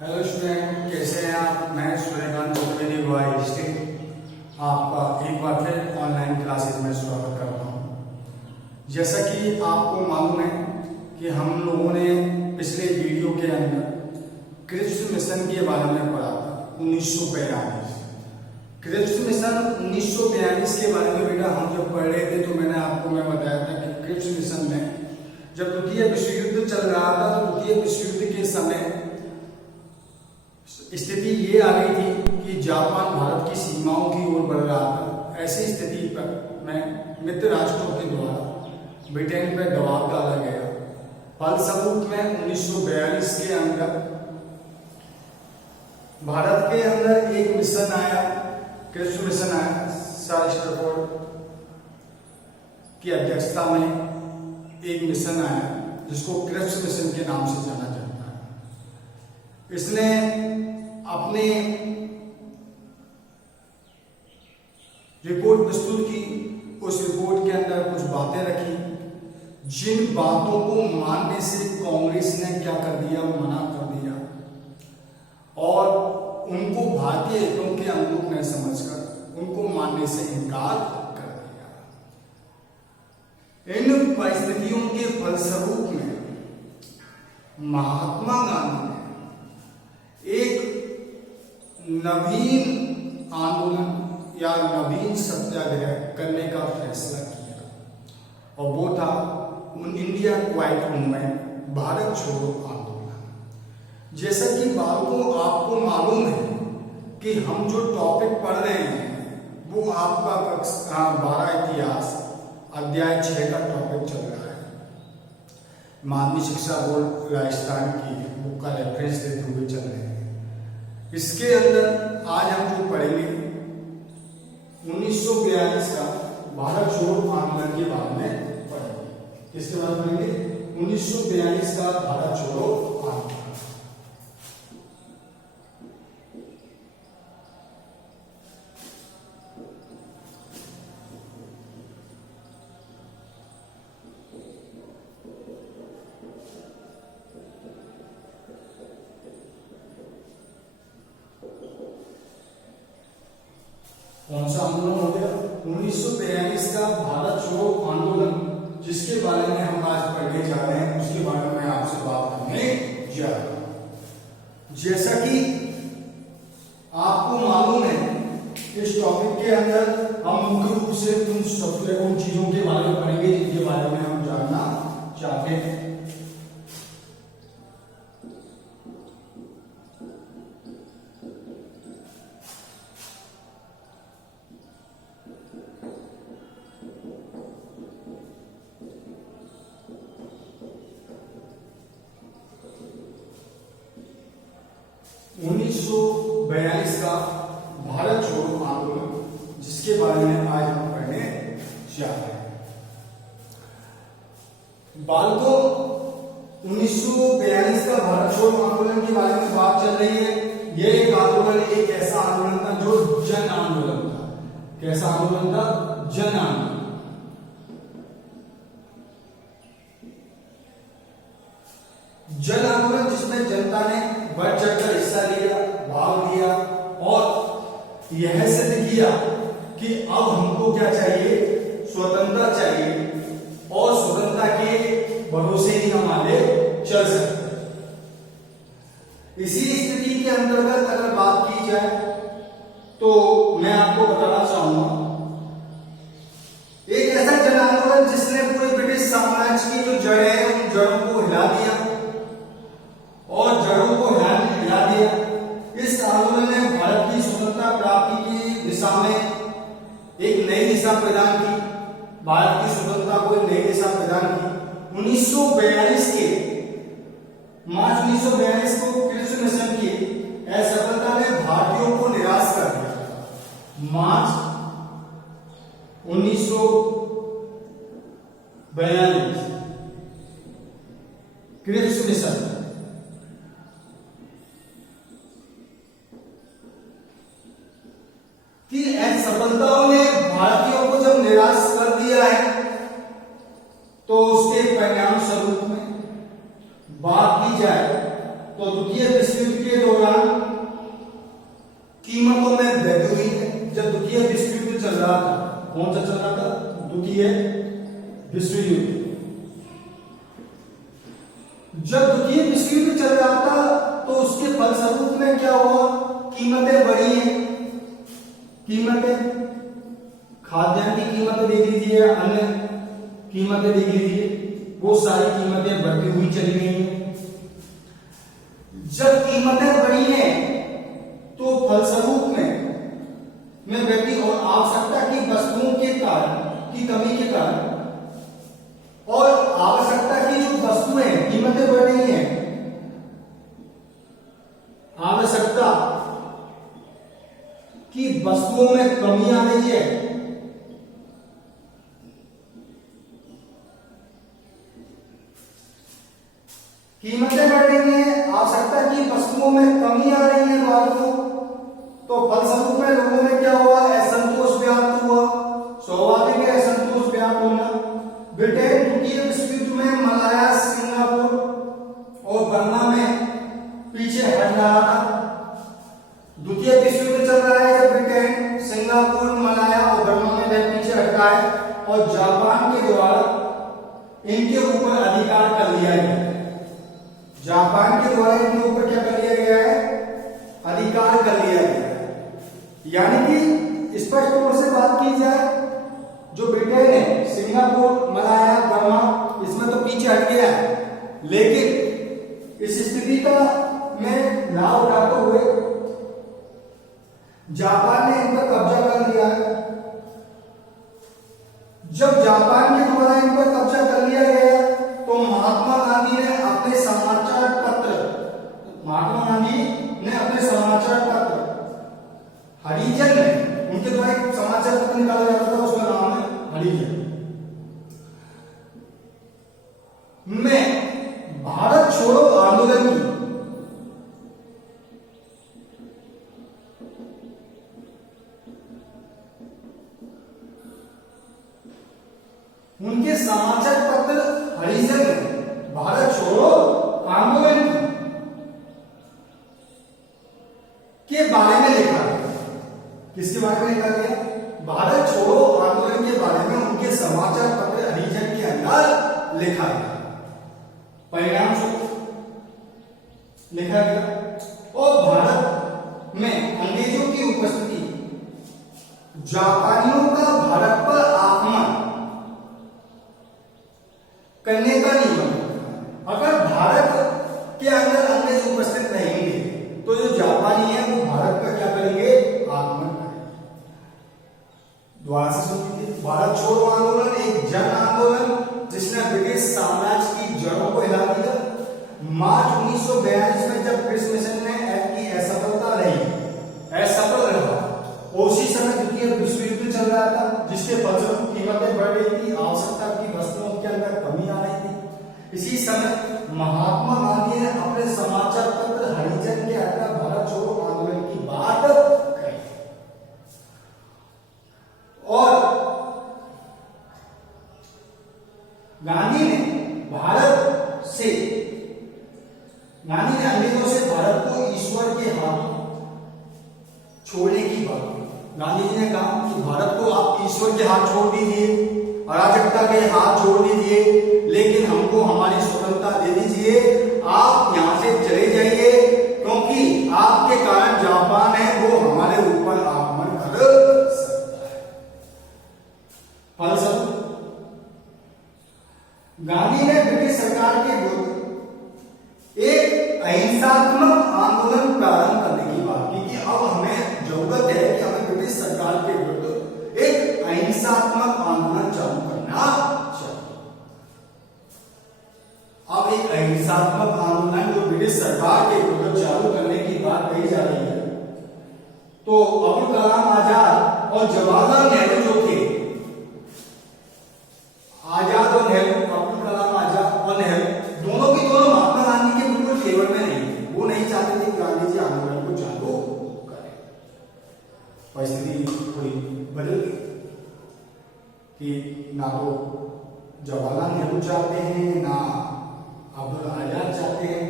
Hello student, कैसे हैं आप। मैं सूर्यकांत हिस्ट्री आपका एक बार फिर ऑनलाइन क्लासेस में स्वागत करता हूं। जैसा कि आपको मालूम है कि हम लोगों ने पिछले वीडियो के अंदर क्रिप्स मिशन के बारे में पढ़ा था 1942। क्रिप्स मिशन 1942 के बारे में बेटा हम जब पढ़ रहे थे तो मैं बताया था कि क्रिप्स मिशन में जब द्वितीय विश्व युद्ध चल रहा था तो द्वितीय विश्व युद्ध के समय स्थिति ये आ गई थी कि जापान भारत की सीमाओं की ओर बढ़ रहा था। ऐसी स्थिति पर मित्र राष्ट्रों के द्वारा ब्रिटेन पर दबाव डाला गया। फलस्वरूप में 1942 के अंदर भारत के अंदर एक मिशन आया, क्रिप्स मिशन आया। सर स्टैफोर्ड की अध्यक्षता में एक मिशन आया जिसको क्रिप्स मिशन के नाम से जाना जाता है। इसने अपने रिपोर्ट प्रस्तुत की। उस रिपोर्ट के अंदर कुछ बातें रखी जिन बातों को मानने से कांग्रेस ने क्या कर दिया, मना कर दिया और उनको भारतीय हितों के अनुरूप न समझकर उनको मानने से इनकार कर दिया। इन परिस्थितियों के फलस्वरूप में महात्मा गांधी ने एक नवीन आंदोलन या नवीन सत्याग्रह करने का फैसला किया और वो था इंडिया क्वाइट मूवमेंट, भारत छोड़ो आंदोलन। जैसा कि बालकों आपको मालूम है कि हम जो टॉपिक पढ़ रहे हैं वो आपका कक्षा 12 इतिहास अध्याय 6 का टॉपिक चल रहा है। माध्यमिक शिक्षा बोर्ड राजस्थान की बुक का रेफरेंस देते हुए चल रहे हैं। इसके अंदर आज हम जो पढ़ेंगे 1942 का भारत छोड़ो आंदोलन के बारे में पढ़ेंगे। किसके बारे में पढ़ेंगे? 1942 का भारत छोड़ो आंदोलन। कौन सा आंदोलन हो गया? 1942 का भारत छोड़ो आंदोलन, जिसके बारे में हम आज पढ़ने जा रहे हैं, उसके बारे में मैं आपसे बात करने जा रहा हूं। जैसा कि आपको मालूम है इस टॉपिक के अंदर हम मुख्य रूप से उन चीजों के बारे में पढ़ेंगे जिनके बारे में हम जानना चाहते हैं। उन्नीस सौ 42 का भारत छोड़ो आंदोलन, जिसके बारे में आज हम पढ़ने जा रहे हैं। बालकों, 1942 का भारत छोड़ो आंदोलन के बारे में बात चल रही है। यह एक आंदोलन, एक ऐसा आंदोलन था जो जन आंदोलन था। कैसा आंदोलन था? जन आंदोलन। जन आंदोलन जिसमें जनता ने बढ़ चढ़कर हिस्सा लिया, भाग लिया और यह सिद्ध किया कि अब हमको क्या चाहिए? स्वतंत्रता चाहिए और स्वतंत्रता के भरोसे ही हम आगे चल सकते। इसी स्थिति के अंतर्गत अगर बात की जाए तो मैं आपको बताना चाहूंगा एक ऐसा जन आंदोलन जिसने पूरे ब्रिटिश साम्राज्य की जो जड़ है उन जड़ों को हिला दिया और जड़ों को हिला दिया। इस आंदोलन ने भारत की स्वतंत्रता प्राप्ति की दिशा में एक नई दिशा प्रदान की। भारत की स्वतंत्रता को एक नई दिशा प्रदान की। 1942 के मार्च 1942 को क्रिप्स मिशन की असफलता ने भारतीयों को निराश कर दिया। मार्च 1942 क्रिप्स मिशन कि असफलताओं ने भारतीयों को जब निराश कर दिया है तो उसके परिणाम स्वरूप में बात की जाए तो द्वितीय विश्व युद्ध के जब द्वितीय विश्व युद्ध चल रहा था तो उसके फलस्वरूप में क्या हुआ, कीमतें बढ़ी हैं। कीमतें, खाद्यान्न की कीमतें देख लीजिए, अन्य कीमतें देख लीजिए, वो सारी कीमतें बढ़ती हुई चली गई हैं। जब कीमतें बढ़ी हैं तो फलस्वरूप में व्यक्ति और आवश्यकता की वस्तुओं के कारण की कमी के कारण और आवश्यकता की जो वस्तुएं कीमतें बढ़ रही हैं, आवश्यकता की वस्तुओं में कमी आ रही है। कीमतें बढ़ रही हैं, आवश्यकता की वस्तुओं में कमी आ रही है बातों, तो फलस्वरूप में लोगों में क्या हुआ, असंतोष व्याप्त हुआ। स्वाभाविक है असंतोष व्याप्त होना। ब्रिटेन द्वितीय विश्व युद्ध में मलाया, सिंगापुर और बर्मा में पीछे हट रहा था। द्वितीय विश्व युद्ध चल रहा है जब ब्रिटेन, सिंगापुर, मलाया और बर्मा में पीछे हटा है और जापान के द्वारा इनके ऊपर अधिकार कर लिया गया। जापान के द्वारा इनके ऊपर क्या कर लिया गया है, अधिकार कर लिया गया है। यानी कि स्पष्ट तौर से बात की जाए, जो ब्रिटेन है, सिंगापुर, मलाया, बर्मा, इसमें तो पीछे हट गया है, लेकिन इस स्थिति का में लाभ उठाते हुए जापान ने इन पर कब्जा कर लिया है। जब जापान के द्वारा इन पर कब्जा कर लिया गया तो महात्मा गांधी ने अपने समाचार पत्र हरिजन में, उनके द्वारा एक समाचार पत्र निकाला जाता था, उसका नाम है हरिजन में भारत छोड़ो आंदोलन की उनके समाचार पत्र हरिजन में भारत छोड़ो आंदोलन के बारे में लिखा गया। किसके बारे में लिखा गया, भारत छोड़ो आंदोलन के बारे में उनके समाचार पत्र हरिजन के अंदर लिखा गया। परिणाम लिखा गया और भारत में अंग्रेजों की उपस्थिति, जापानियों का भारत पर आक्रमण करने का नियम। अगर भारत के अंदर अंग्रेज उपस्थित रहेंगे तो जो जापानी है वो भारत पर क्या करेंगे, आक्रमण करेंगे। दोबारा से सुनिए, भारत छोड़ो आंदोलन एक जन आंदोलन जिसने ब्रिटिश साम्राज्य की जड़ों को हिला दिया। मार्च 1942 में जब क्रिस मिशन ने एक्ट की असफल रहा, उसी समय द्वितीय विश्व युद्ध चल रहा था, जिसके फलस्वरूप कीमतें बढ़ रही थी, आवश्यकता की वस्तुओं के अंदर कमी आ रही थी। इसी समय महात्मा गांधी ने अपने समाचार पत्र हरिजन के अंदर भारत छोड़ो आंदोलन की बात कही और गांधी ने अंग्रेजों से भारत को ईश्वर के हाथों छोड़ने की बात की। गांधी जी ने कहा कि भारत को आप ईश्वर के हाथ छोड़ दीजिए, अराजकता के हाथ छोड़ दीजिए, लेकिन हमको हमारी स्वतंत्रता दे दीजिए, आप यहां से चले जाइए, क्योंकि आपके कारण जापान है वो हमारे ऊपर आक्रमण कर सकता है। फलस्वरूप गांधी ने ब्रिटिश सरकार के विरुद्ध एक अहिंसात्मक आंदोलन प्रारंभ करने की बात की कि अब हमें जरूरत है कि हमें ब्रिटिश सरकार के विरुद्ध एक अहिंसात्मक आंदोलन चालू करना चाहिए। अब एक अहिंसात्मक आंदोलन जो ब्रिटिश सरकार के विरुद्ध चालू करने की बात कही जा रही है, तो अब्दुल कलाम आजाद और जवाहरलाल नेहरू जो थे, आजाद और नेहरू, अब्दुल कलाम आजाद और नेहरू दोनों की दोनों महात्मा गांधी के बिल्कुल फेवर में नहीं थे। वो नहीं चाहते थे कि गांधी जी आंदोलन को चालू करें। परिस्थिति थोड़ी बदल गई कि ना तो जवाहरलाल नेहरू चाहते हैं, ना अब्दुल आजाद चाहते हैं,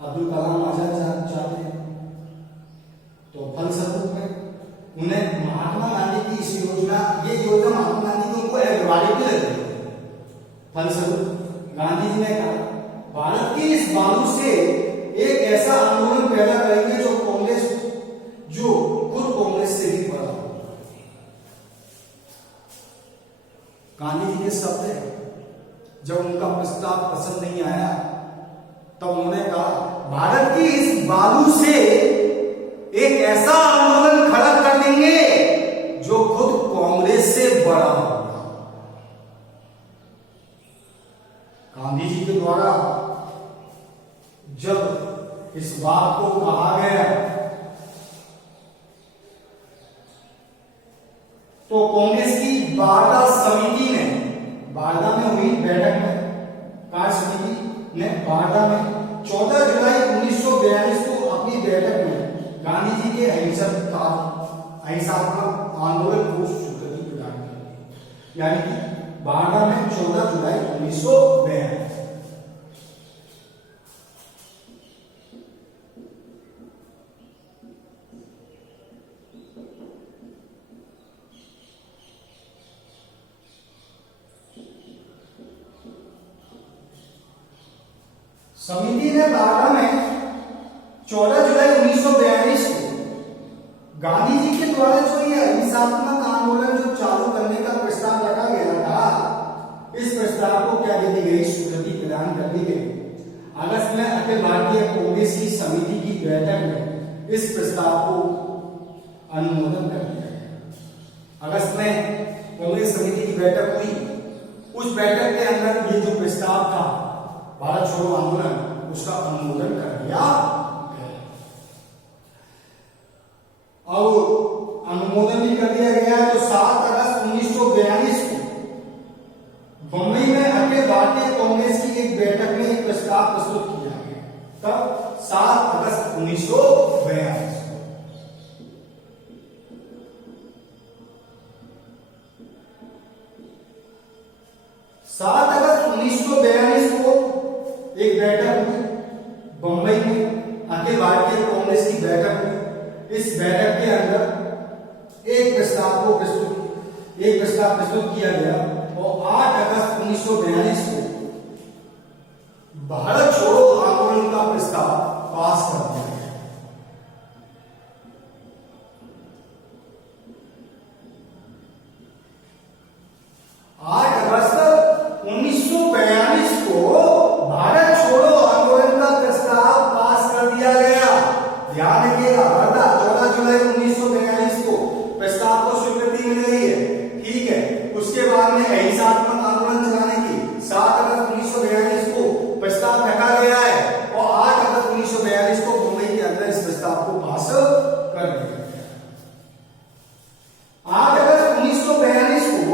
अब्दुल कलाम आजाद चाहते हैं। तो फलस्वरूप में उन्हें महात्मा गांधी की इस योजना, ये योजना महात्मा गांधी को उनको एडवाइज भी लग रही है। फलस्वरूप गांधी जी ने कहा भारत की इस बालू से एक ऐसा आंदोलन पैदा करेंगे जो खुद कांग्रेस से भी बड़ा हो। गांधी जी के शब्द है, जब उनका प्रस्ताव पसंद नहीं आया तब उन्होंने कहा भारत की इस बालू से एक ऐसा आंदोलन खड़ा कर देंगे जो खुद कांग्रेस से बड़ा होगा। गांधी जी के द्वारा जब इस बात को कहा गया तो कांग्रेस की वार्ता समिति ने वार्ता में हुई बैठक में, कार्य समिति ने वार्ता में 14 जुलाई 1942 को अपनी बैठक में गांधी जी के अहिंसात्मक आंदोलन को स्वीकृति प्रदान की। यानी कि वार्ता में 14 जुलाई 1942 समिति ने वार्ता में 14 जुलाई 1942 को गांधी जी के द्वारा जो ये अहिंसात्मक आंदोलन जो चालू करने का प्रस्ताव रखा गया था, इस प्रस्ताव को क्या दे दी गई, स्वीकृति प्रदान कर दी गई। अगस्त में अखिल भारतीय कांग्रेस की समिति की बैठक में इस प्रस्ताव को अनुमोदन कर दिया गया। अगस्त में कांग्रेस समिति की बैठक हुई, उस बैठक के अंदर ये जो प्रस्ताव था भारत छोड़ो आंदोलन, उसका अनुमोदन कर दिया गया। और अनुमोदन भी कर दिया गया तो 7 अगस्त 1942 को बम्बई में अखिल भारतीय कांग्रेस की एक बैठक में एक प्रस्ताव प्रस्तुत किया गया। तब 7 अगस्त 1942 7 अगस्त 1942 को एक बैठक हुई बंबई में, अखिल भारतीय कांग्रेस की बैठक हुई। इस बैठक के अंदर एक प्रस्ताव प्रस्तुत किया गया और 8 अगस्त 1942 को भारत छोड़ो आंदोलन का प्रस्ताव पास कर दिया गया। अहिंसात्मक आंदोलन चलाने की 7 अगस्त 1942 को प्रस्ताव रखा गया है और 8 अगस्त 1942 को मुंबई के अंदर इस प्रस्ताव को पास कर दिया गया। 8 अगस्त 1942 को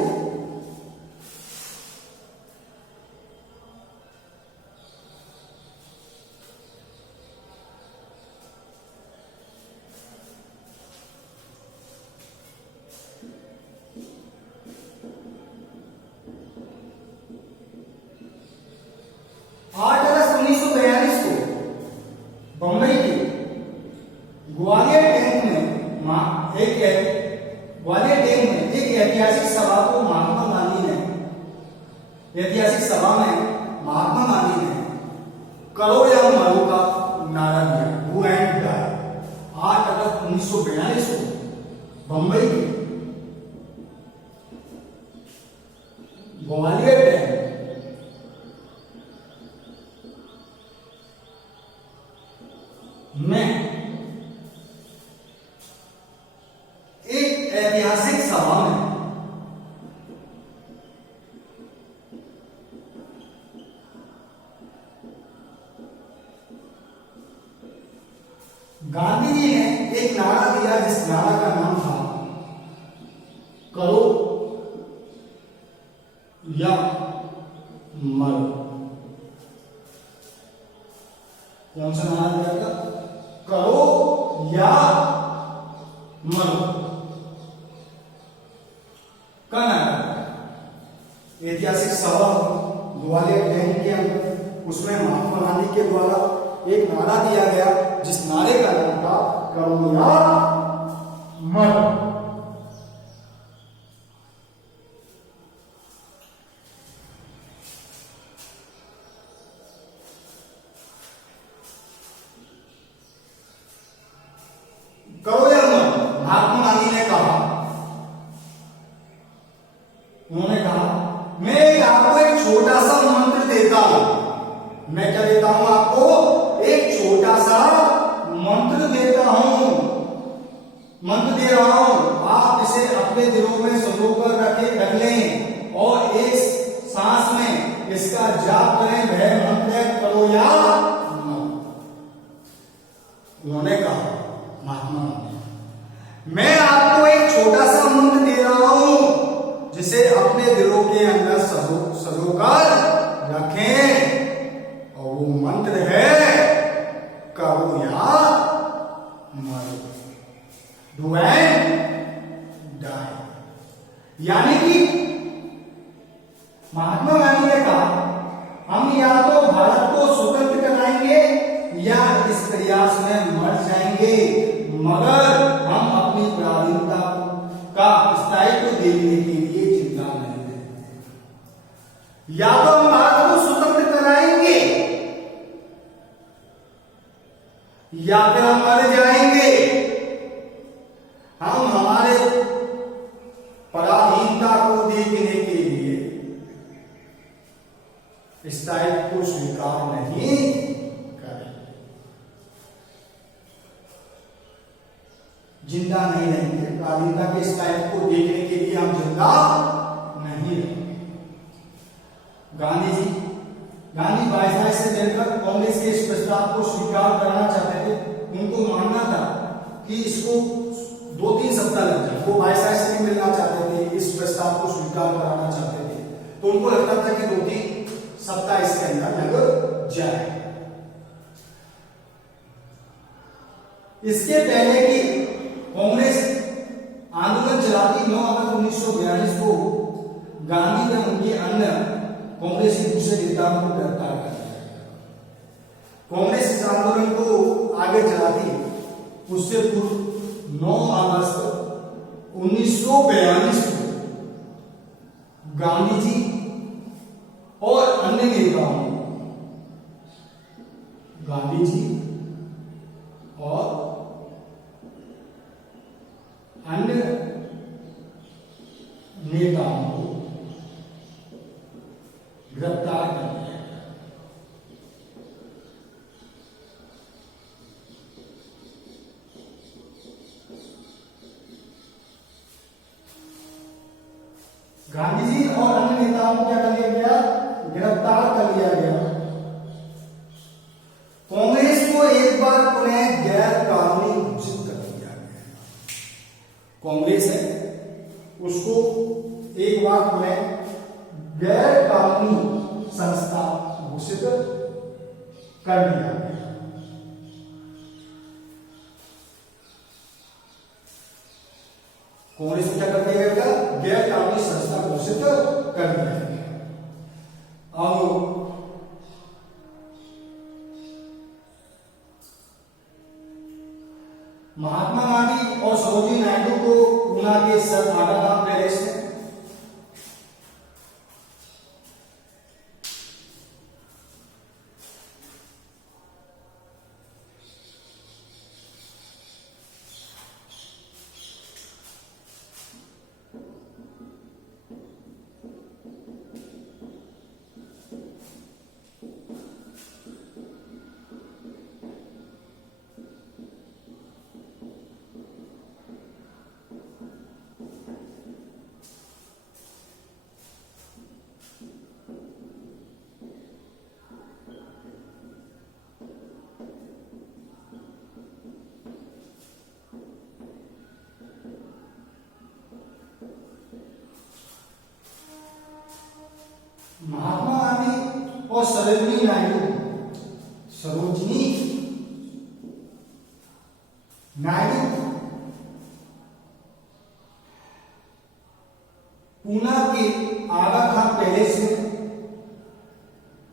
बंबई के ग्वालियर टैंक में एक ऐतिहासिक सभा को महात्मा गांधी ने करो या मरो का नारा दिया। Go and die. 8 अगस्त 1942 को बंबई के ग्वालियर टैंक में एक ऐतिहासिक सभा में गांधी जी ने एक नारा दिया, जिस नारा का नाम था करो या मरो। कौन सा नारा दिया था? करो या मरो का नारा। ऐतिहासिक सभा ग्वालियर टैंक के अंदर, उसमें महात्मा गांधी के द्वारा एक नारा दिया गया, जिस नारे का नाम था करो या मरो। हूं, मैं क्या देता हूं आपको, एक छोटा सा मंत्र देता हूं, मंत्र दे रहा हूं, आप इसे अपने दिलों में सजोकर रख लें और एक सांस में इसका जाप करें, वह मंत्र करो या उन्होंने कहा महात्मा गांधी, मैं आपको एक छोटा सा मंत्र दे रहा हूं जिसे अपने दिलों के अंदर सजोकर रखें और वो मंत्र है करो या मरो, डू एंड डाई। यानी कि महात्मा गांधी ने कहा हम या तो भारत को स्वतंत्र कराएंगे या इस प्रयास में मर जाएंगे, मगर हम अपनी पराधीनता का स्थायित्व देखने के लिए चिंता नहीं करेंगे। या तो हम भारत को स्वतंत्र कराएंगे या फिर हम मर जाएंगे। हम हमारे पराधीनता को देखने के लिए स्थायित्व को स्वीकार नहीं करेंगे, जिंदा नहीं रहेंगे, पराधीनता के स्थायित्व को देखने के लिए हम जिंदा नहीं रहेंगे। गांधी वायसराय से मिलकर कांग्रेस के इस प्रस्ताव को स्वीकार करना चाहते थे। उनको मानना था कि इसको 2-3 सप्ताह लग जाए, वो वायसराय से नहीं मिलना चाहते थे, इस प्रस्ताव को स्वीकार कराना चाहते थे, तो उनको लगता था कि 2-3 सप्ताह इसके अंदर लग जाए। इसके पहले कि कांग्रेस आंदोलन चलाती 9 अगस्त 1942 को गांधी व उनके अन्य कांग्रेस के दूसरे नेताओं को गिरफ्तार कर लिया। कांग्रेस इस आंदोलन को आगे चलाती उससे पूर्व 9 अगस्त 1942 को गांधी जी और अन्य नेताओं, गांधी जी और अन्य नेताओं को गिरफ्तार कर लिया। गांधी जी और अन्य नेताओं को क्या कर लिया गया, गिरफ्तार कर लिया गया। कांग्रेस को एक बार पुनः गैर कानूनी घोषित कर दिया गया। कांग्रेस है उसको एक बार पुनः गैर कानूनी संस्था घोषित कर दिया गया। कांग्रेस को क्या कर दिया गया, गैर कानूनी संस्था घोषित कर दिया गया। अब महात्मा गांधी और सरोजिनी नायडू को पूना के सर आगा खान पैलेस में महात्मा गांधी और सरोजिनी नायडू पूना के आगा खान पैलेस में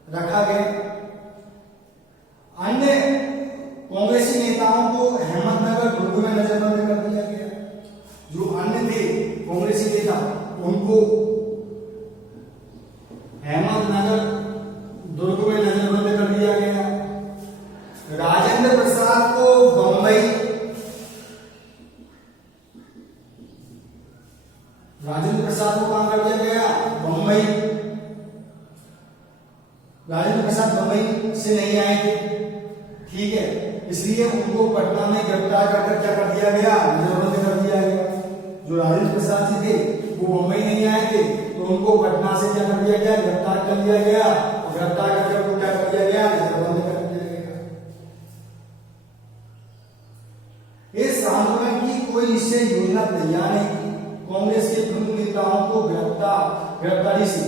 रखा गया। अन्य कांग्रेसी नेताओं को अहमदनगर दुर्ग में नजरबंद कर दिया गया। जो अन्य थे कांग्रेसी नेता उनको अहमदनगर दुर्ग में नजरबंद कर दिया गया। राजेंद्र प्रसाद को बंबई, राजेंद्र प्रसाद को कहां कर दिया गया, बंबई। राजेंद्र प्रसाद बंबई से नहीं आए थे, ठीक है, इसलिए उनको पटना में गिरफ्तार कर क्या कर दिया गया, नजरबंद कर दिया गया। जो राजेंद्र प्रसाद जी थे वो बंबई नहीं आए थे, तो उनको पटना से क्या कर दिया गया, गिरफ्तार कर लिया गया, और गिरफ्तार करके उनको क्या कर दिया गया, नजरबंद कर दिया गया। इस आंदोलन की कोई निश्चय योजना तैयार नहीं की। कांग्रेस के प्रमुख नेताओं को गिरफ्तारी से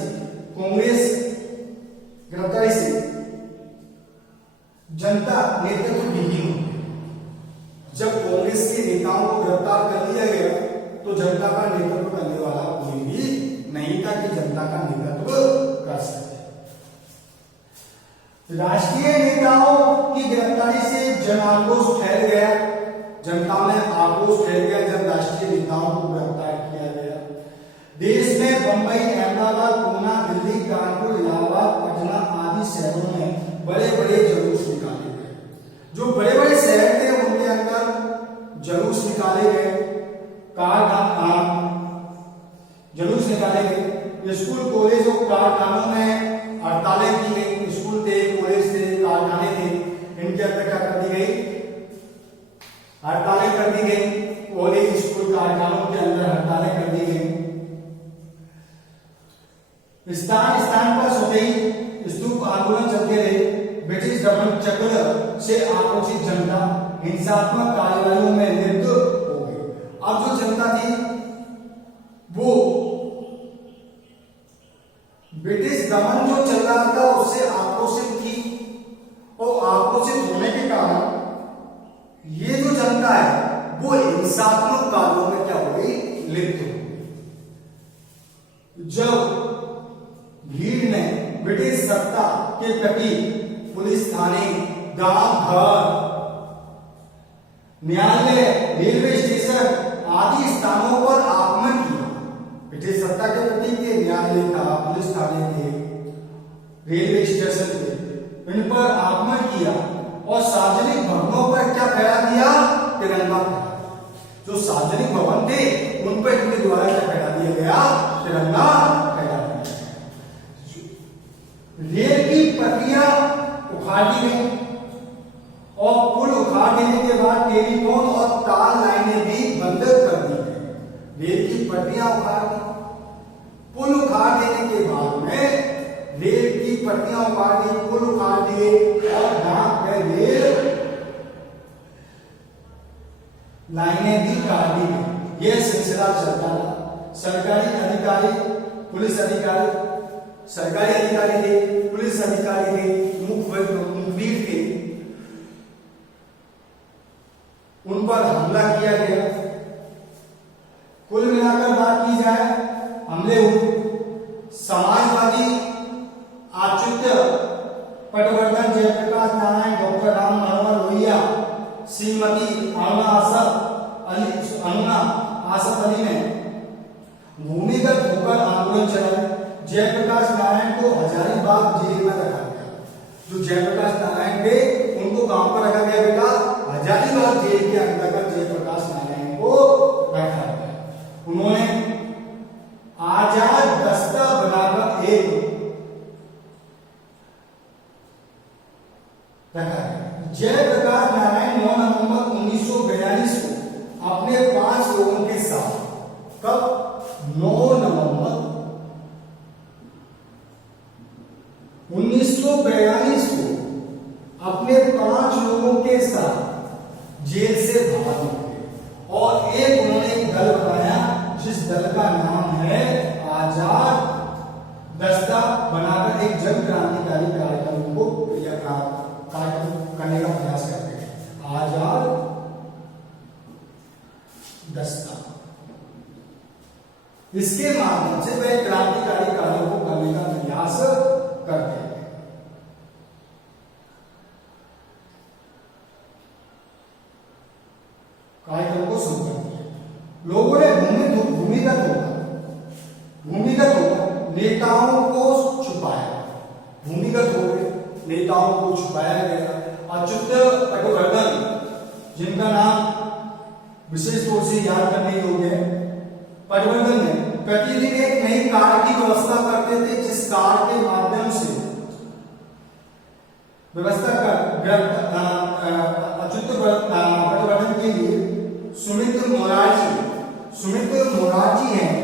जनता नेतृत्व विहीन हो गया। जब कांग्रेस के नेताओं को गिरफ्तार कर लिया गया तो जनता का नेतृत्व करने वाला कोई भी नहीं था कि जनता का नेतृत्व कर सके। राष्ट्रीय नेताओं की गिरफ्तारी से जन आक्रोश फैल गया, जनता में आक्रोश फैल गया जब राष्ट्रीय नेताओं को गिरफ्तार किया गया। देश में बंबई, अहमदाबाद, पूना, दिल्ली, कानपुर, इलाहाबाद, पटना आदि शहरों में बड़े बड़े जुलूस निकाले गए। जो बड़े बड़े शहर थे उनके अंदर जुलूस निकाले गए, जुलूस निकाले गए। स्कूल, कॉलेज और कारखानों में हड़तालें की गई। स्कूल थे, कॉलेज थे, कारखाने थे, इनके अंदर क्या कर दी गई, हड़तालें कर दी गई। कॉलेज, स्कूल, कारखानों के अंदर हड़तालें कर दी गई। स्थान स्थान पर स्वतंत्र स्तूप आंदोलन चलते रहे। ब्रिटिश दमन चक्र से आक्रोशित जनता हिंसात्मक कार्यवाहियों में लिप्त हो गई। अब जो जनता थी वो ब्रिटिश दमन जो चल रहा था उससे आक्रोशित थी, और आक्रोशित होने के कारण ये जो जनता है वो हिंसात्मक कार्यों में क्या हो गई, लिप्त हो गई। जब भीड़ ने ब्रिटिश सत्ता के प्रति पुलिस थाने, डाकघर, न्यायालय, रेलवे स्टेशन आदि स्थानों पर आक्रमण किया। ब्रिटिश सत्ता के प्रति के न्यायालय था, पुलिस थाने थे, रेलवे स्टेशन थे, इन पर आक्रमण किया और सार्वजनिक भवनों पर क्या फहरा दिया, तिरंगा फहरा। जो सार्वजनिक भवन थे उन पर इनके द्वारा क्या फहरा दिया गया, तिरंगा फहरा दिया। रेल की पटरियां उखाड़ दी गई और पुल उखाड़ देने के बाद टेलीफोन और तार लाइनें भी बंद कर दी गई। रेल की पटरियां उखाड़ दी, पुल उखाड़ देने के बाद में रेल की पटरियां उखाड़ दी, पुल उखाड़ दिए और रेल लाइनें भी काट दी गई। यह सिलसिला चलता रहा। सरकारी अधिकारी, पुलिस अधिकारी, सरकारी अधिकारी थे, पुलिस अधिकारी थे, मुखबिर थे, उन पर हमला किया गया। कुल मिलाकर बात की जाए, हमले हुए। समाजवादी आचुत्य पटवर्धन, जयप्रकाश नारायण, डॉक्टर राम मनोहर लोहिया, श्रीमती अनुना आसफ अली ने भूमिगत होकर आंदोलन चलाया। जयप्रकाश नारायण को हजारीबाग जेल में रखा गया। जो जयप्रकाश नारायण थे उनको कहां पर रखा गया बेटा, हजारीबाग जेल के अंतर्गत जयप्रकाश नारायण को रखा गया। उन्होंने आजाद दस्ता बनाकर एक रखा गया। जयप्रकाश नारायण 9 नवंबर 1942 को अपने 5 लोगों के साथ, कब, 9 नवंबर 1942 को अपने 5 लोगों के साथ जेल से बाहर निकले और एक उन्होंने एक दल बनाया जिस दल का नाम है आजाद दस्ता, बनाकर एक जन क्रांतिकारी कार्यक्रम को कार्यक्रम करने का प्रयास करते हैं। आजाद दस्ता, इसके माध्यम से वे क्रांतिकारी कार्यों को करने का प्रयास करते हैं। कार्यक्रम को शुरू करते हैं। लोगों ने भूमिगत होकर नेताओं को छुपाया, भूमिगत होकर नेताओं को छुपाया गया। अच्युत पटवर्धन, जिनका नाम विशेष तौर से याद करने योग्य है, पटवर्धन ने प्रतिदिन एक नई कार की व्यवस्था करते थे, जिस कार के माध्यम से सुमित मोरारजी हैं,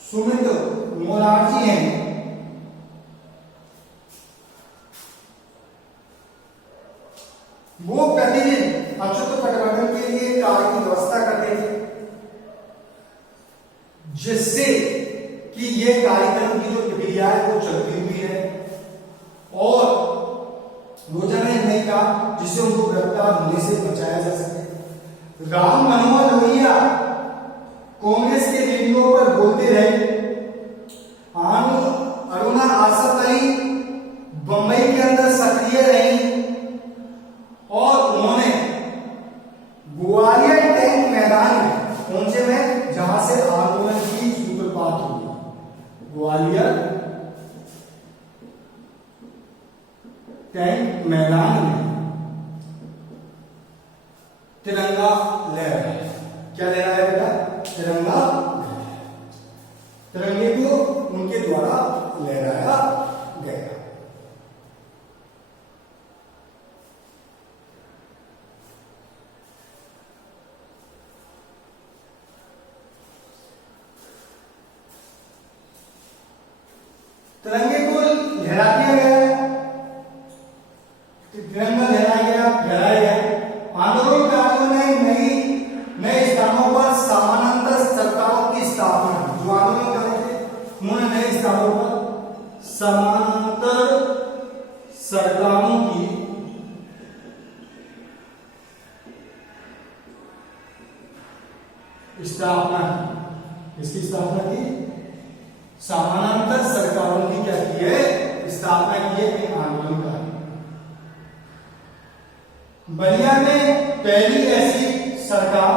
सुमित मोरारजी हैं, वो प्रतिदिन अच्युत पटवर्धन के लिए कार की व्यवस्था करते थे, जिससे कि ये कार्यक्रम की जो प्रक्रिया है वो चलती हुई है। और रोजा ने नहीं कहा जिससे उनको गिरफ्तार होने से बचाया जा सके। राम मनोहर लोहिया कांग्रेस के रेडियो पर बोलते रहे, अरुणा आसफ अली बंबई के अंदर सक्रिय रही और उन्होंने ग्वालियर टैंक मैदान में, कौन से में, जहां से आंदोलन की सूत्रपात हुई, ग्वालियर टैंक मैदान में तिरंगा लहराया। क्या लहराया बेटा? तिरंगा। तिरंगे को उनके द्वारा लहराया गया। तिरंगे को लहरा दिया गया, तिरंगा लहराया गया। आंदोलनकारियों ने नए स्थानों पर समानांतर सरकारों की स्थापना, जो आंदोलन कर रहे थे उन्होंने नए स्थानों पर समानांतर सरकारों की स्थापना की। इसकी स्थापना की, समानांतर सरकारों की क्या की है? स्थापना की है आंदोलनकारी। बलिया में पहली ऐसी सरकार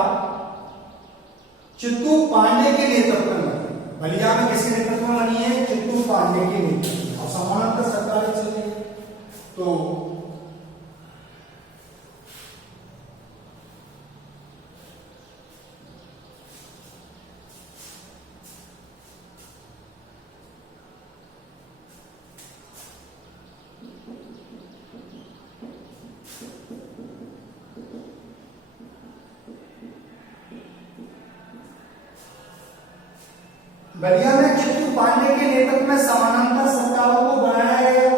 चित्तू पांडे के नेतृत्व में बनी। बलिया में किसके नेतृत्व में बनी है? चित्तू पांडे के नेतृत्व में। और समानांतर सरकारें चल रही है तो बलिया में चित्तू पांडे के नेतृत्व में समानांतर सरकारों को बनाया गया,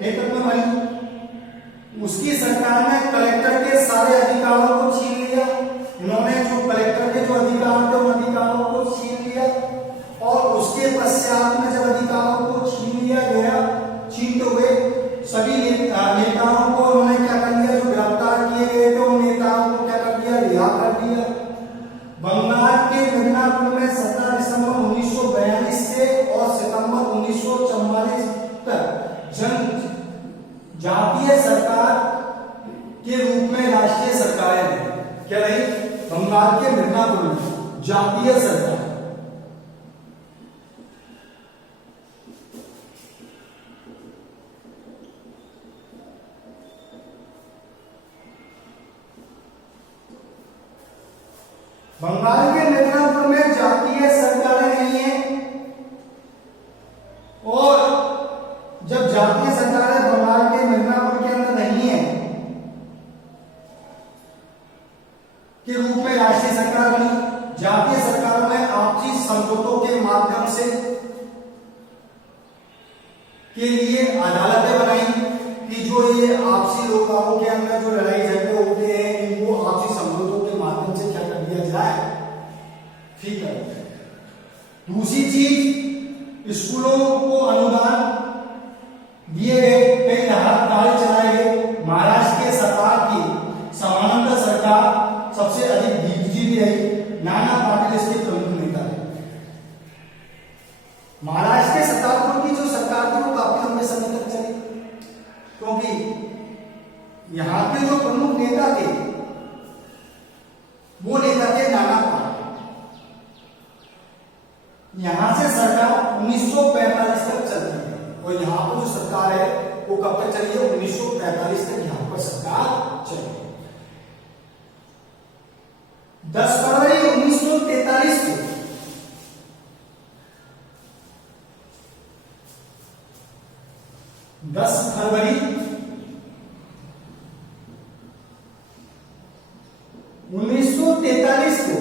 नेतृत्व में बनी। उसकी सरकार ने कलेक्टर के सारे अधिकारों को छीन लिया। इन्होंने जो कलेक्टर के जो अधिकार थे उन अधिकारों को छीन लिया और उसके पश्चात में जब अधिकारों को छीन लिया गया, छीनते हुए सभी नेताओं को उन्होंने क्या कर दिया? जो गिरफ्तार किए गए थे उन नेताओं को क्या कर दिया? रिहा कर दिया। बंगाल के मिदनापुर में 17 दिसंबर 1942 से और सितंबर 1944 तक जातीय सरकार के रूप में राष्ट्रीय सरकारें रही। क्या रही? बंगाल के मिदनापुर में जातीय सरकार। बंगाल के मिदनापुर में जातीय सरकारें नहीं है और जब जातीय सरकारें बंगाल के मिदनापुर के अंदर नहीं है के रूप में राष्ट्रीय सरकार बनी। जातीय सरकारों ने आपसी समझौतों के माध्यम से के लिए अदालतें बनाई कि जो ये आपसी लोगों के अंदर जो लड़ाई झगड़े होते हैं इनको आपसी समझौतों के माध्यम से क्या कर दिया जाए? ठीक है। दूसरी चीज, स्कूलों को अनुदान दिए गए, कई राहत कार्य चलाए गए। महाराष्ट्र के सरकार की समानांतर सरकार सबसे अधिक जीती रही। नाना पाटिल इसके प्रमुख नेता थे। महाराष्ट्र के सत्तारूढ़ की जो सरकार थी वो काफी लंबे समय तक चली, क्योंकि यहां के जो प्रमुख नेता थे वो नेता थे नाना पाटिल। यहां से सरकार 1945 तक चलती है और यहां पर जो सरकार है वो कब तक चली है? 1945 तक यहां पर सरकार चली। 10 फरवरी 1943 को 1943 को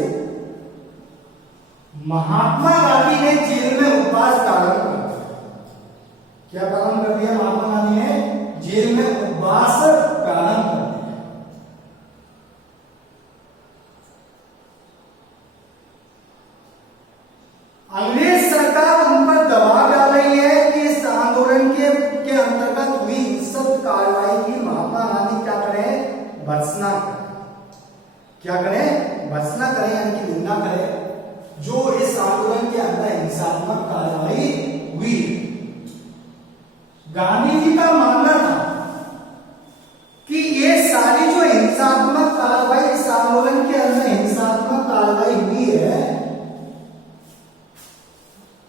महात्मा गांधी ने जेल में उपवास प्रारंभ कर दिया। क्या प्रारंभ कर दिया? महात्मा गांधी ने जेल में उपवास प्रारंभ कर दिया। अंग्रेज सरकार उन पर दबाव डाल रही है कि इस आंदोलन के अंतर्गत हुई हिंसक कार्रवाई की महात्मा गांधी क्या करें? भर्त्सना करें। क्या करें? भर्त्सना करें, यानी कि निंदा करें जो इस आंदोलन के अंदर हिंसात्मक कार्रवाई हुई। गांधी जी का मानना था कि ये सारी जो हिंसात्मक कार्रवाई, इस आंदोलन के अंदर हिंसात्मक कार्रवाई हुई है,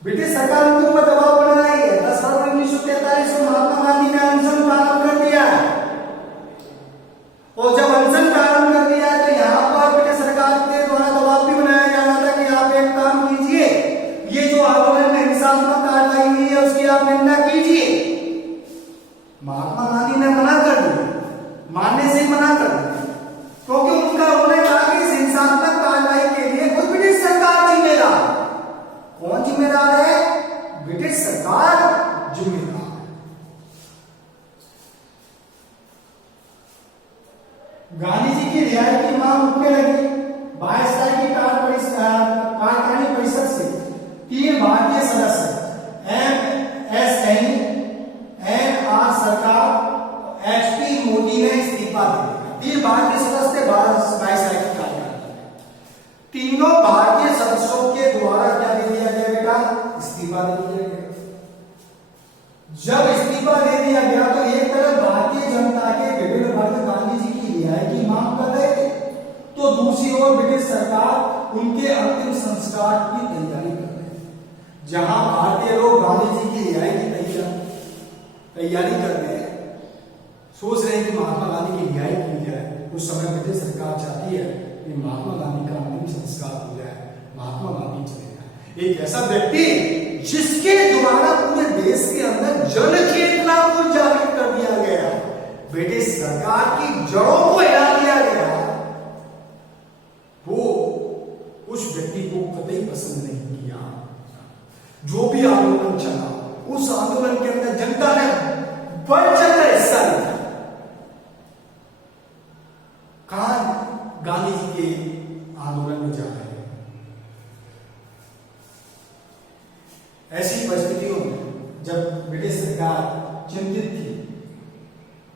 ब्रिटिश सरकार उनके ऊपर दबाव बना रही है। 10 फरवरी 1943 को महात्मा गांधी ने अनशन प्रारंभ कर दिया है, और जब अनशन प्रारंभ कर दिया है तो यहां पर ब्रिटिश सरकार के द्वारा दबाव भी बनाया जा रहा था कि आप एक काम कीजिए, ये जो आंदोलन में हिंसात्मक कार्रवाई हुई है उसकी आप निंदा कीजिए। महात्मा गांधी ने मना कर दिया, मानने से ही मना कर दिया, क्योंकि उन्होंने कहा कि इस हिंसात्मक कार्रवाई के लिए खुद ब्रिटिश सरकार जिम्मेदार। कौन जिम्मेदार है? ब्रिटिश सरकार जिम्मेदार है। गांधी जी की रिहाई की मांग उठने लगी। 22 तारीख की कार्यकारिणी परिषद से 3 भारतीय सदस्य MSN, NR सरकार, HP मोदी ने इस्तीफा दे दिया। 3 भारतीय सदस्य 22 तारीख की कार्यकारिणी। तीनों भारतीय सदस्यों के द्वारा क्या दे दिया गया बेटा? इस्तीफा दे दिया गया। जब इस्तीफा दे दिया गया तो एक तरफ भारतीय जनता के विभिन्न वर्ग गांधी जी की रिहाई की मांग कर रहे थे, तो दूसरी ओर ब्रिटिश सरकार उनके अंतिम संस्कार की तैयारी कर रही थी। जहां भारतीय लोग गांधी जी की रिहाई की तैयारी कर रहे हैं, सोच रहे हैं कि महात्मा गांधी की रिहाई की जाए, उस समय ब्रिटिश सरकार चाहती है कि महात्मा गांधी का अंतिम संस्कार हो जाए, महात्मा गांधी चले जाए। एक ऐसा व्यक्ति जिसके द्वारा पूरे देश के अंदर जन चेतना को जागृत कर दिया गया, ब्रिटिश सरकार की जड़ों को हिला दिया गया, वो उस व्यक्ति को कतई पसंद नहीं किया। जो भी आंदोलन चला, उस आंदोलन के अंदर जनता ने बढ़ चढ़कर हिस्सा लिया। कहां? गांधी जी के आंदोलन में जा रहे हैं। ऐसी परिस्थितियों में जब ब्रिटिश सरकार चिंतित थी,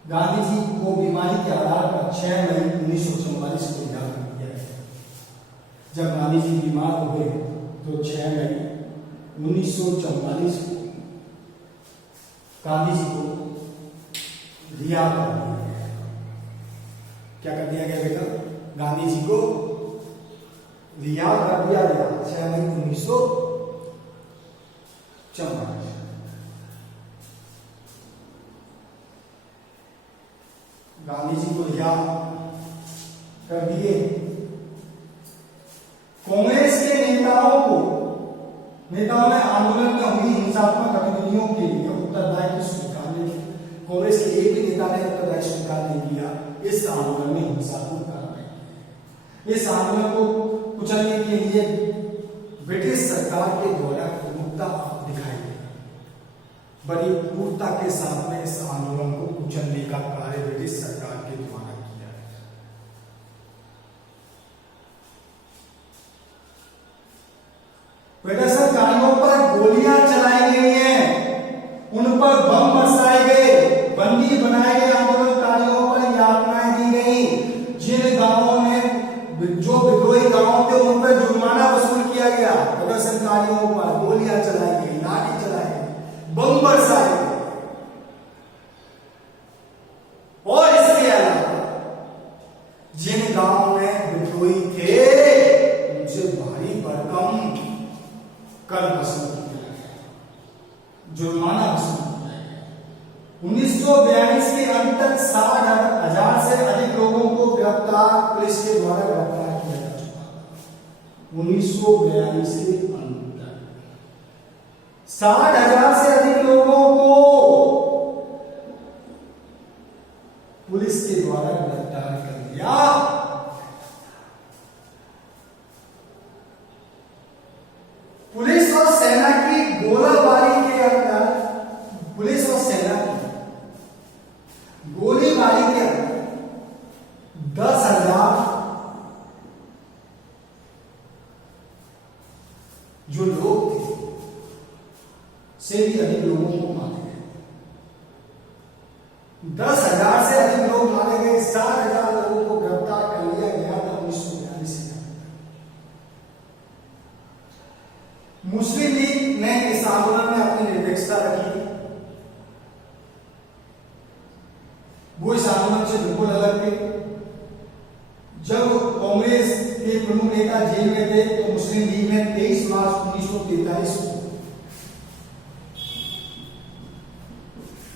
गांधी जी को बीमारी के आधार पर 6 मई 1944 को रिहा कर दिया गया। जब गांधी जी बीमार हो गए तो 6 मई 1944 को गांधी जी को रिहा कर दिया गया। क्या कर दिया गया बेटा? गांधी जी को रिहा कर दिया गया 6 मई 1944। गांधी जी को रिहा कर दिए। कांग्रेस के नेताओं ने आंदोलन में हुई हिंसात्मक गतिविधियों के लिए उत्तरदायित्व स्वीकार नहीं किया। कांग्रेस के एक भी नेता ने उत्तरदायित्व स्वीकार नहीं किया इस आंदोलन में हिंसात्मक कार्रवाई। इस आंदोलन को कुचलने के लिए ब्रिटिश सरकार के द्वारा प्रमुखता दिखाई गई। बड़ी क्रूरता के साथ में इस आंदोलन को कुचलने का कार्य ब्रिटिश सरकार के द्वारा किया है। प्रदर्शनकारियों पर गोलियां चलाई गई हैं, उन पर बम बरसाए गए, बंदी बनाए गए आंदोलनकारियों पर यातनाएं दी गई। जिन गांवों में जो विद्रोही गांवों थे उन पर जुर्माना वसूल किया गया। प्रदर्शनकारियों पर गोलियां चलाई गई, लाठी चलाई गई, बम बरसाए गए। और इसके अलावा जिन गांवों में विद्रोही थे उनसे भारी भरकम कर वसूल किया गया, जुर्माना वसूल किया गया। 1942 के अंत तक 60,000 से अधिक लोगों को पुलिस के द्वारा गिरफ्तार किया जा चुका था। 1942 के अंत तक 60,000 से अधिक लोगों को पुलिस के द्वारा गिरफ्तार कर लिया। जो लोग थे से भी अधिक लोगों को मारे गए। 10,000 से अधिक लोग मारे गए। 60,000 लोगों को गिरफ्तार कर लिया गया था 1942 में। मुस्लिम लीग ने इस आंदोलन में अपनी निरपेक्षता रखी। वो इस आंदोलन से बिल्कुल अलग थे। जब कांग्रेस के प्रमुख नेता जेल में थे तो मुस्लिम लीग ने 23 मार्च 1943 को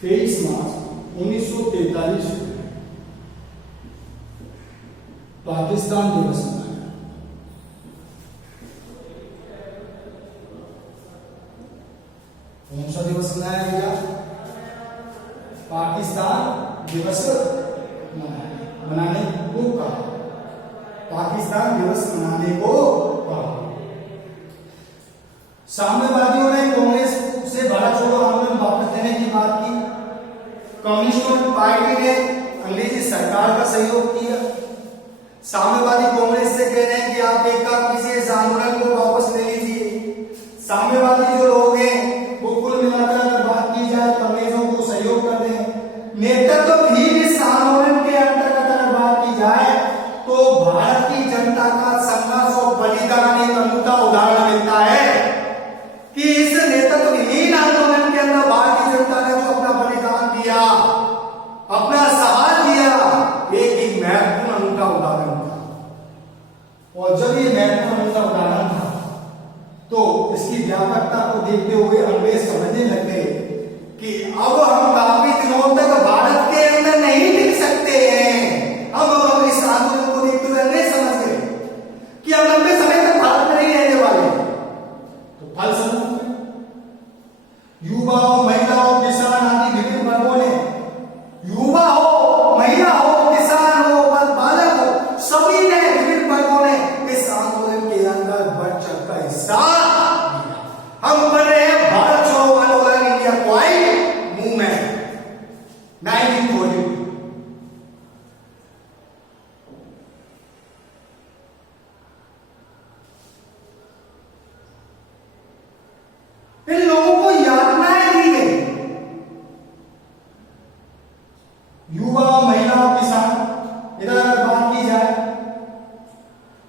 23 मार्च 1943 पाकिस्तान दिवस मनाया। कौन सा दिवस मनाया गया? पाकिस्तान दिवस मनाने को कहा। पाकिस्तान दिवस मनाने को कहा। साम्यवादियों ने कांग्रेस से भारत छोड़ो आंदोलन वापस लेने की बात की। कम्युनिस्ट पार्टी ने अंग्रेजी सरकार का सहयोग किया। साम्यवादी कांग्रेस से कह रहे हैं कि आप एक काम कीजिए, इस आंदोलन को वापस ले लीजिए। साम्यवादी जो लोग हैं वो कुल मिलाकर अगर बात की जाए तो अंग्रेजों को सहयोग कर रहे हैं। नेतृत्व भी इस आंदोलन के अंतर्गत अगर बात की जाए तो भारत की जनता का संघर्ष और बलिदान एक अनूठा उदाहरण मिलता है कि इस नेतृत्वहीन आंदोलन के अंदर भारतीय जनता ने जो अपना बलिदान दिया, अपना सहारा दिया, एक महत्वपूर्ण अनूठा उदाहरण था। और जब ये महत्वपूर्ण अनूठा उदाहरण था तो इसकी व्यापकता को देखते हुए अंग्रेज समझने लग गए कि अब हम काफी दिनों तक भारत के अंदर नहीं टिक सकते हैं। अब इस आंदोलन को देखते हुए अंग्रेज समझ गए कि अब लंबे समय तक भारत में नहीं रहने वाले। तो फलस्वरूप युवाओं, महिलाओं, किसान आदि विभिन्न वर्गों ने, युवा हो, महिला हो, किसान हो, बालक हो, सभी ने, विभिन्न वर्गों ने इस आंदोलन के अंदर बढ़ चढ़ का हिस्सा लिया। हम बन रहे हैं भारत छोड़ो आंदोलन, इंडिया क्वाइट मूवमेंट 1942। इन लोगों को यातनाएं दी गई। युवा, महिलाओं, किसान, इधर अगर बात की जाए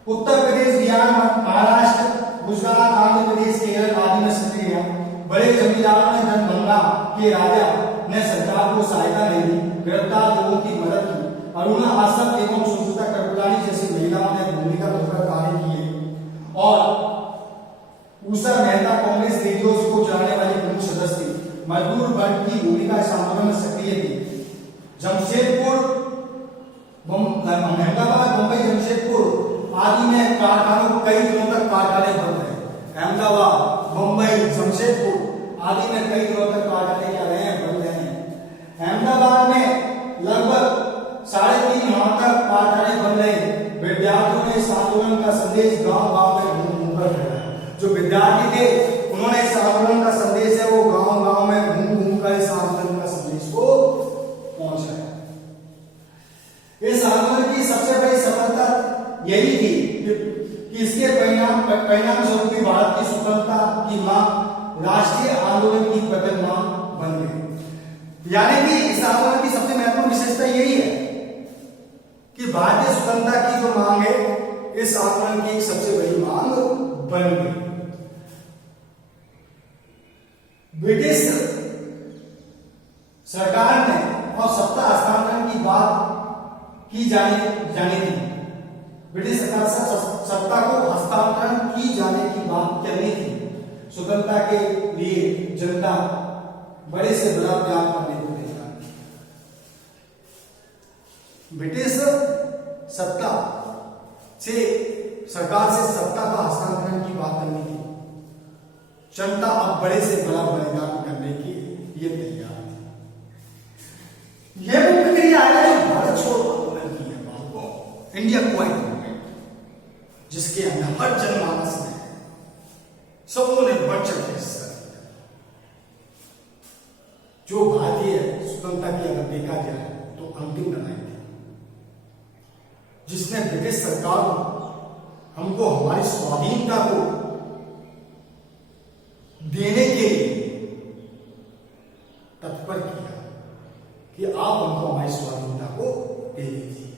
उत्तर प्रदेश, बिहार, महाराष्ट्र, गुजरात, आंध्र प्रदेश, केरल आदि में सक्रिय है। बड़े जमींदारों ने दरभंगा के राजा ने सरकार को सहायता दे दी, गिरफ्तार लोगों की मदद की। अरुणा आसफ एवं सुचेता करकुलानी जैसी महिलाओं ने भूमिका होकर कार्य किए। और उषा मेहता कांग्रेस रेडियो को चलाने वाली प्रमुख सदस्य थी। मजदूर वर्ग की भूमिका इस आंदोलन में सक्रिय थी। जमशेदपुर, अहमदाबाद, मुंबई, जमशेदपुर आदि में कारखानों, कई दिनों तक कारखाने बंद रहे। अहमदाबाद, मुंबई, जमशेदपुर आदि में कई दिनों तक कारखाने क्या रहे हैं? बंद रहे हैं। अहमदाबाद में लगभग 3.5 माह तक कारखाने बंद रहे। विद्यार्थियों ने इस आंदोलन का संदेश गांव-गांव में घूम-घूमकर फैलाया। जो विद्यार्थी थे उन्होंने इस आंदोलन का संदेश है वो गांव-गांव में घूम-घूमकर इस आंदोलन का संदेश को पहुंचाया। इस आंदोलन की सबसे बड़ी सफलता यही थी कि इसके परिणाम स्वरूप भारत की स्वतंत्रता की मांग राष्ट्रीय आंदोलन की प्रथम मांग बन गई। यानी कि इस आंदोलन की सबसे महत्वपूर्ण विशेषता यही है कि भारतीय स्वतंत्रता की जो मांग है इस आंदोलन की सबसे बड़ी मांग बन गई। ब्रिटिश सरकार ने और सत्ता हस्तांतरण की बात की जानी थी। ब्रिटिश सरकार से सत्ता को हस्तांतरण की जाने की बात करनी थी। स्वतंत्रता के लिए जनता बड़े से बड़ा त्याग करने को तैयार थी। ब्रिटिश सरकार से सत्ता का हस्तांतरण की बात करनी थी। जनता अब बड़े से बड़ा बलिदान करने की ये तैयार थी। यह वो प्रक्रिया है जो भारत छोड़ो आंदोलन की है, इंडिया क्वाइट मूवमेंट, जिसके अंदर हर जनमानस में सबों ने बढ़ चढ़ के हिस्सा लिया। जो भारतीय स्वतंत्रता की अगर देखा जाए तो अंतिम लड़ाई थी, जिसने ब्रिटिश सरकार को हमको हमारी स्वाधीनता को देने के लिए तत्पर किया कि आप हमको हमारी स्वाधीनता को दे दीजिए।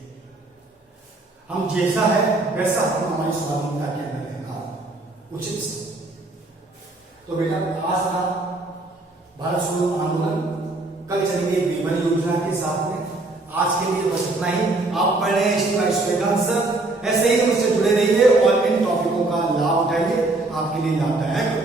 हम जैसा है वैसा हम हमारी स्वाधीनता के अंदर लेना उचित समझते। तो बेटा आज का भारत छोड़ो आंदोलन, कल चलेंगे बेबल योजना के साथ में। आज के लिए बस इतना ही। आप पढ़ रहे हैं श्वेतांत सर, ऐसे ही मुझसे जुड़े रहिए और इन टॉपिकों का लाभ उठाइए, आपके लिए लाभदायक